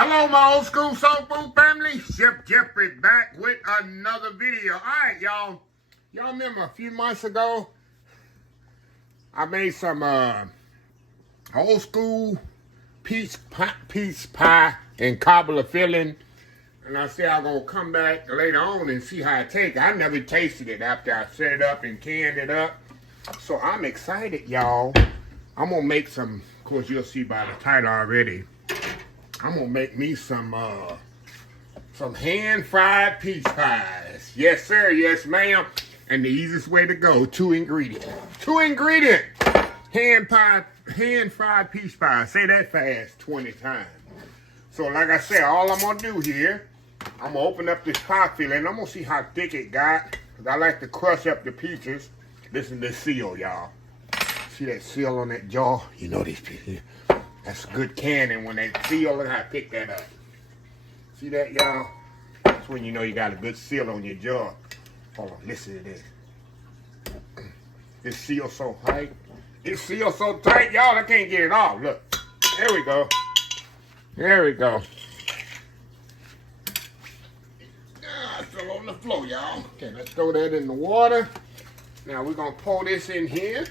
Hello, my old school soul food family. Chef Jeffrey back with another video. All right, y'all. Y'all remember a few months ago, I made some old school peach pie and cobbler filling. And I said I'm going to come back later on and see how it tastes. I never tasted it after I set it up and canned it up. So I'm excited, y'all. I'm going to make some, of course, you'll see by the title already. I'm gonna make me some hand-fried peach pies. Yes, sir. Yes, ma'am. And the easiest way to go, two ingredient, hand-fried peach pie. Say that fast 20 times. So, like I said, all I'm gonna do here, I'm gonna open up this pie filling. I'm gonna see how thick it got, cause I like to crush up the peaches. Listen to the seal, y'all. See that seal on that jaw? You know these pieces. That's good canning when they seal. Look how I pick that up. See that, y'all? That's when you know you got a good seal on your jaw. Hold on, listen to this. This seal so tight. It seals so tight, y'all, I can't get it off. Look, there we go. There we go. Ah, it's still on the floor, y'all. Okay, let's throw that in the water. Now we're gonna pour this in here.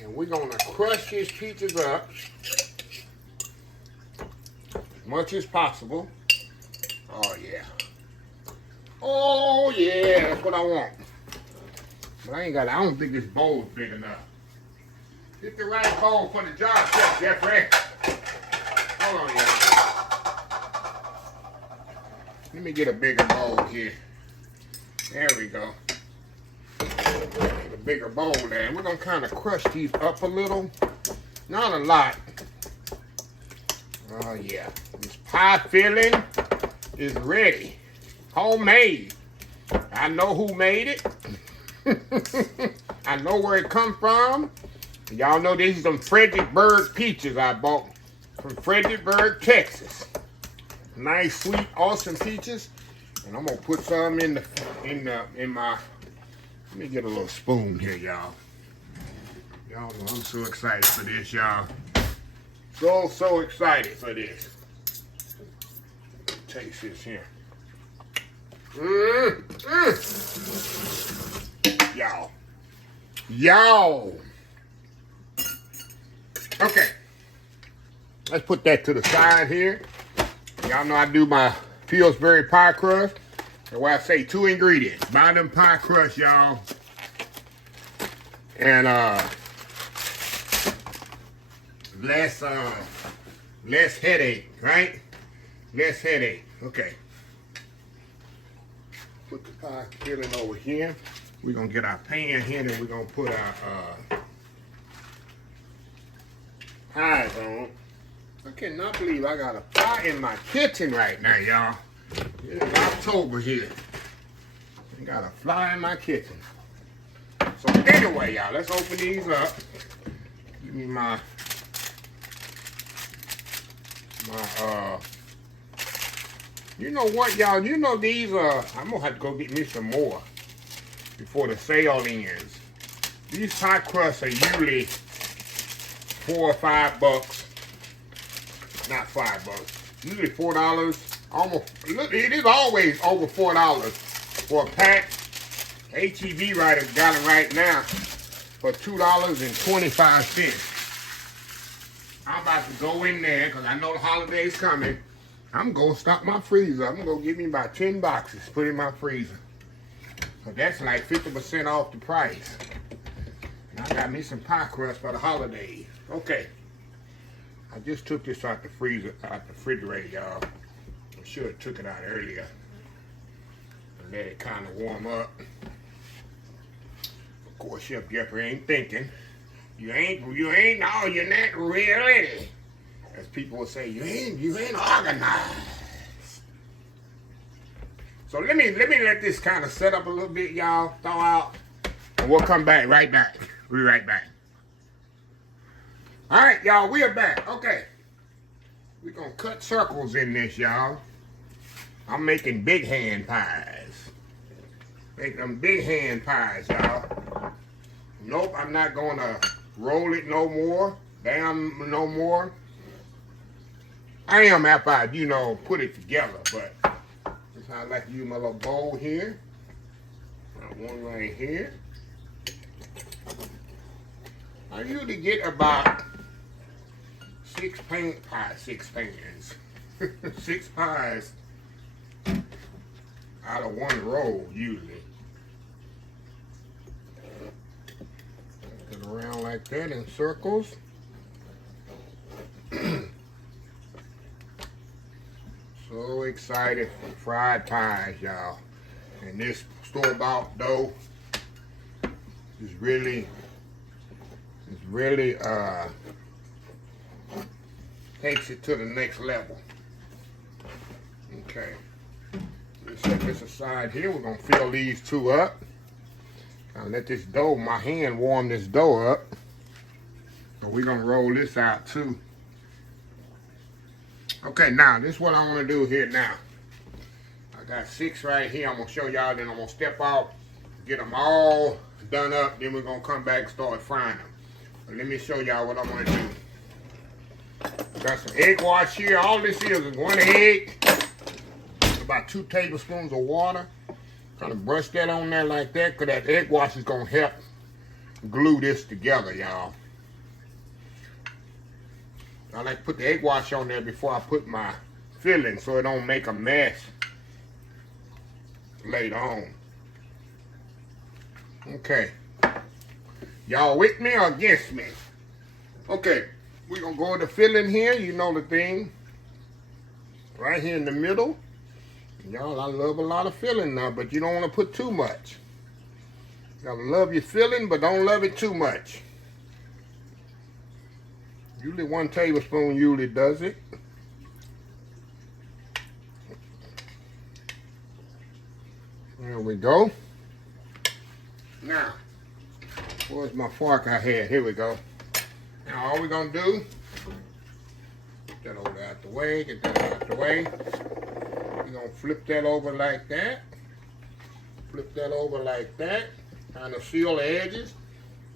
And we're gonna crush these peaches up as much as possible. Oh yeah. Oh yeah, that's what I want. But I don't think this bowl's big enough. Get the right bowl for the job, Chef Jeffrey. Hold on, y'all. Let me get a bigger bowl here. There we go. A bigger bowl there. And we're going to kind of crush these up a little. Not a lot. Oh, yeah. This pie filling is ready. Homemade. I know who made it. I know where it come from. Y'all know these are some Fredericksburg peaches I bought from Fredericksburg, Texas. Nice, sweet, awesome peaches. And I'm going to put some in my... Let me get a little spoon here, y'all. Y'all know I'm so excited for this, y'all. So excited for this. Taste this here. Y'all. Okay. Let's put that to the side here. Y'all know I do my Pillsbury pie crust. And what I say, 2 ingredients. Buy them pie crust, y'all. And less headache, right? Less headache. Okay. Put the pie filling over here. We're gonna get our pan here and we're gonna put our pies on. I cannot believe I got a fire in my kitchen right now, y'all. It's October here. I got a fly in my kitchen. So anyway, y'all, let's open these up. Give me my you know what, y'all? You know these I'm gonna have to go get me some more before the sale ends. These pie crusts are usually $4 or $5. Not $5. Usually $4. Almost, it is always over $4 for a pack. HEB got it right now for $2.25. I'm about to go in there because I know the holiday's coming. I'm going to stock my freezer. I'm going to give me about 10 boxes, put in my freezer. So that's like 50% off the price. And I got me some pie crust for the holidays. Okay. I just took this out the freezer, out the refrigerator, y'all. I should have took it out earlier and let it kind of warm up. Of course, Chef Jeffrey ain't thinking. You're not really. As people will say, you ain't organized. So let me let this kind of set up a little bit, y'all. Thaw out, and we'll come back right back. We'll be right back. All right, y'all, we are back. Okay, we're gonna cut circles in this, y'all. I'm making big hand pies. Make them big hand pies, y'all. Nope, I'm not gonna roll it no more. Down no more. I am after I, you know, put it together, but that's how I like to use my little bowl here. Got one right here. I usually get about 6 pans. 6 pies out of one roll, usually. Get around like that in circles. So excited for fried pies, y'all. And this store-bought dough is really takes it to the next level. Okay. Let's set this aside here. We're gonna fill these 2 up. I'll let this dough, my hand warm this dough up. So we're gonna roll this out too. Okay, now this is what I'm gonna do here now. I got 6 right here. I'm gonna show y'all, then I'm gonna step out, get them all done up, then we're gonna come back and start frying them. But let me show y'all what I'm gonna do. Got some egg wash here. All this is 1 egg, about 2 tablespoons of water. Kind of brush that on there like that, because that egg wash is gonna help glue this together, y'all. I like to put the egg wash on there before I put my filling so it don't make a mess later on. Okay. Y'all with me or against me? Okay. We're going to go with the filling here. You know the thing. Right here in the middle. Y'all, I love a lot of filling now, but you don't want to put too much. You gotta love your filling, but don't love it too much. Usually 1 tablespoon usually does it. There we go. Now, where's my fork I had? Here we go. Now all we're gonna do, get that over out the way, get that out the way. We're gonna flip that over like that. Flip that over like that. Kind of seal the edges.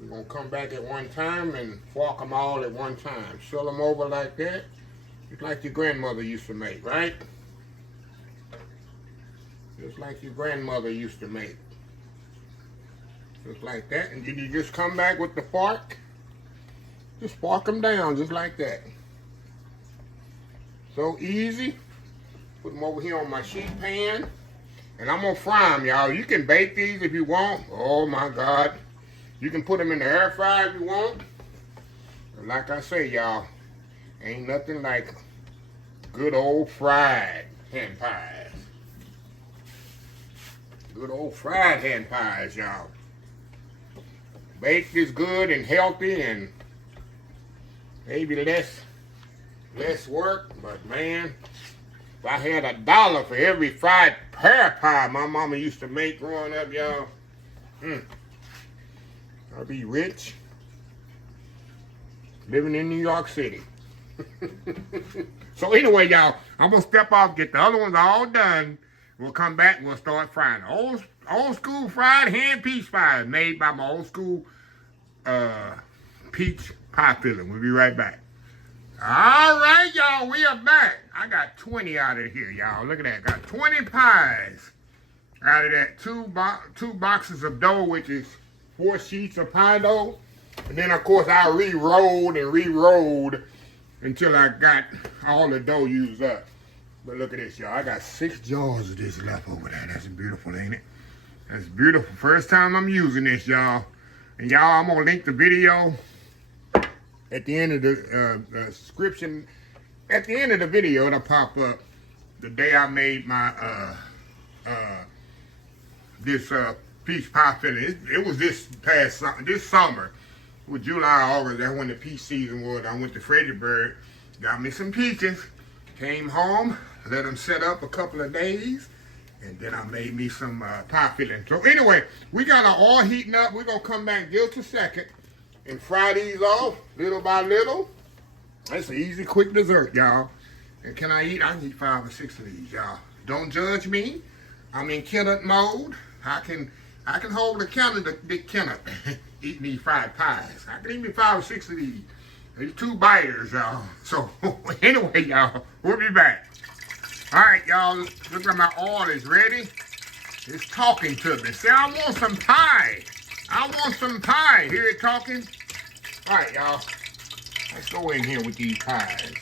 We're gonna come back at one time and fork them all at one time. Seal them over like that. Just like your grandmother used to make, right? Just like your grandmother used to make. Just like that. And you just come back with the fork. Just fork them down just like that. So easy. Put them over here on my sheet pan. And I'm going to fry them, y'all. You can bake these if you want. Oh, my God. You can put them in the air fryer if you want. But like I say, y'all, ain't nothing like good old fried hand pies. Good old fried hand pies, y'all. Baked is good and healthy and maybe less work, but man, if I had $1 for every fried pear pie my mama used to make growing up, y'all, I'd be rich, living in New York City. So anyway, y'all, I'm gonna step off, get the other ones all done. We'll come back and we'll start frying. Old school fried hand peach pie made by my old school peach pie filling. We'll be right back. All right, y'all, we are back. I got 20 out of here, y'all. Look at that. Got 20 pies out of that. Two boxes of dough, which is 4 sheets of pie dough. And then, of course, I re-rolled and re-rolled until I got all the dough used up. But look at this, y'all. I got 6 jars of this left over there. That's beautiful, ain't it? That's beautiful. First time I'm using this, y'all. And y'all, I'm going to link the video at the end of the description. At the end of the video, it'll pop up the day I made my this peach pie filling. It was this summer. It was July, August. That's when the peach season was. I went to Fredericksburg, got me some peaches, came home, let them set up a couple of days, and then I made me some pie filling. So anyway, we got our oil heating up. We're going to come back just a second and fry these off little by little. That's an easy, quick dessert, y'all. And can I eat? I can eat 5 or 6 of these, y'all. Don't judge me. I'm in Kenneth mode. I can hold the counter to Big Kenneth eating these fried pies. I can eat me 5 or 6 of these. These 2 biters, y'all. So, anyway, y'all, we'll be back. All right, y'all, look like my oil is ready. It's talking to me. See, I want some pie. I want some pie. Hear it talking? All right, y'all. Let's go in here with these pies.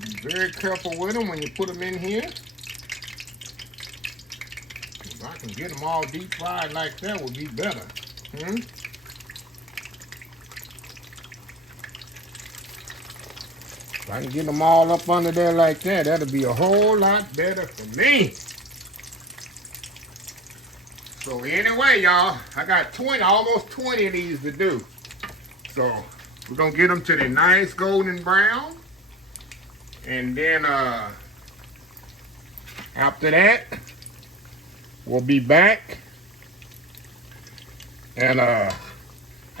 Be very careful with them when you put them in here. If I can get them all deep fried like that, would be better. If I can get them all up under there like that, that'll be a whole lot better for me. So anyway, y'all, I got almost 20 of these to do. So we're gonna get them to the nice golden brown. And then after that, we'll be back. And I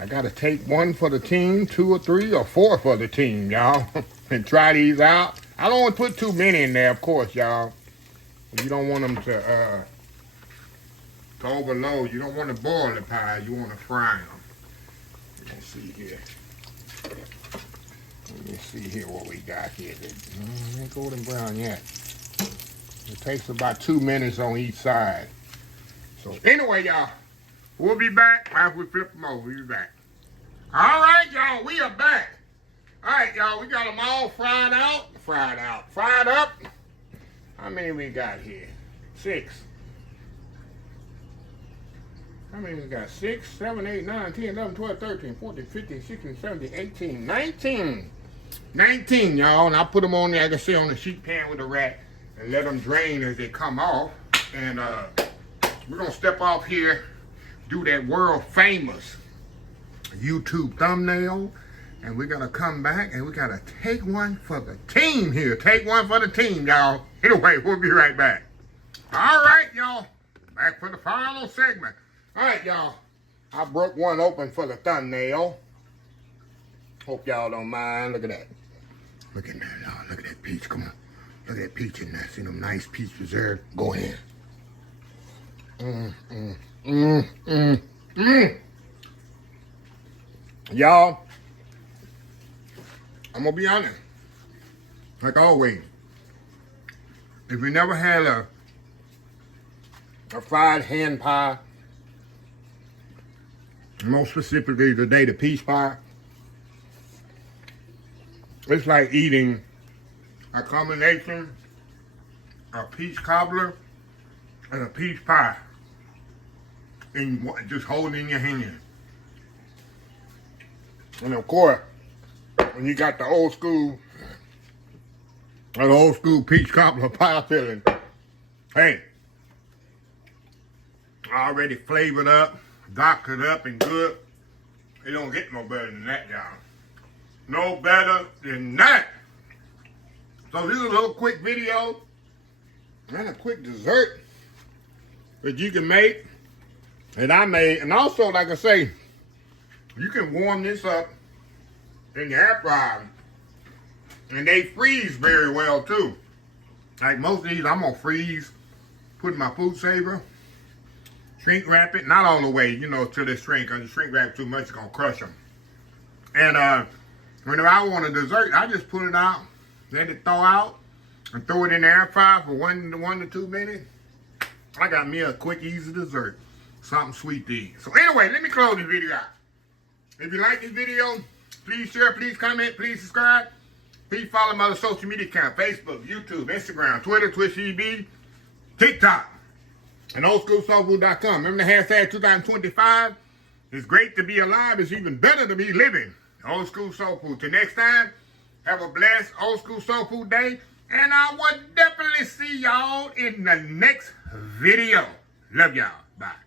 gotta take 1 for the team, 2 or 3 or 4 for the team, y'all. And try these out. I don't want to put too many in there, of course, y'all. You don't want them to overload. You don't want to boil the pie. You want to fry them. Let's see here. Let me see here what we got here. Ain't golden brown yet. It takes about 2 minutes on each side. So anyway, y'all, we'll be back after we flip them over. We'll be back. All right, y'all, we are back. All right, y'all, we got them all fried up. How many we got here? 6. How many we got? 6, 7, 8, 9, 10, 11, 12, 13, 14, 15, 16, 17, 18, 19. 19, y'all, and I put them on there, like I say, on the sheet pan with a rack and let them drain as they come off. And we're going to step off here, do that world famous YouTube thumbnail. And we're going to come back and we got to take one for the team here. Take one for the team, y'all. Anyway, we'll be right back. All right, y'all. Back for the final segment. All right, y'all. I broke one open for the thumbnail. Hope y'all don't mind. Look at that. Look at that, y'all. Look at that peach. Come on. Look at that peach in there. See them nice peach preserve? Go ahead. Y'all, I'm gonna be honest, like always, if you never had a fried hen pie, most specifically today the peach pie, it's like eating a combination of peach cobbler and a peach pie, and just holding in your hand. And of course, when you got the old school peach cobbler pie filling, hey, already flavored up, doctored up and good. It don't get no better than that, y'all. No better than that. So this is a little quick video and a quick dessert that you can make, that I made. And also, like I say, you can warm this up in the air fryer, and they freeze very well too. Like most of these, I'm gonna freeze, put in my food saver, shrink wrap it, not all the way, you know, till they shrink. Cause you shrink wrap too much, it's gonna crush them. And whenever I want a dessert, I just put it out, let it thaw out, and throw it in the air fryer for 1 to 2 minutes. I got me a quick, easy dessert, something sweet to eat. So anyway, let me close this video out. If you like this video, please share, please comment, please subscribe. Please follow my other social media account, Facebook, YouTube, Instagram, Twitter, Twitch TV, TikTok, and oldschoolsoulfood.com. Remember the hashtag 2025? It's great to be alive. It's even better to be living. Old School Soul Food. Till next time, have a blessed Old School Soul Food day. And I will definitely see y'all in the next video. Love y'all. Bye.